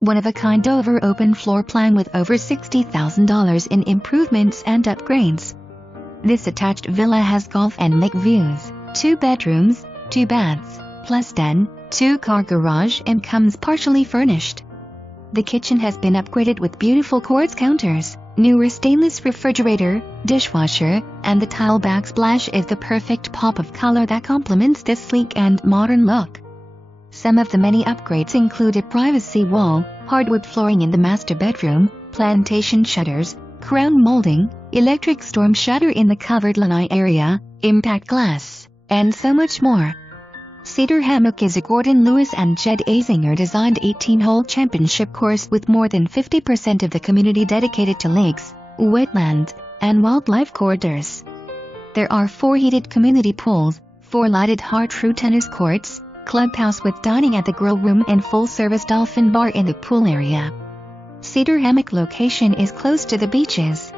One-of-a-kind Dover open floor plan with over $60,000 in improvements and upgrades. This attached villa has golf and lake views, 2 bedrooms, 2 baths, plus den, 2-car garage and comes partially furnished. The kitchen has been upgraded with beautiful quartz counters, newer stainless refrigerator, dishwasher, and the tile backsplash is the perfect pop of color that complements this sleek and modern look. Some of the many upgrades include a privacy wall, hardwood flooring in the master bedroom, plantation shutters, crown molding, electric storm shutter in the covered lanai area, impact glass, and so much more. Cedar Hammock is a Gordon Lewis and Jed Azinger designed 18-hole championship course with more than 50% of the community dedicated to lakes, wetlands, and wildlife corridors. There are 4 heated community pools, 4 lighted Har-Tru tennis courts, clubhouse with dining at the grill room and full-service Dolphin Bar in the pool area. Cedar Hammock location is close to the beaches.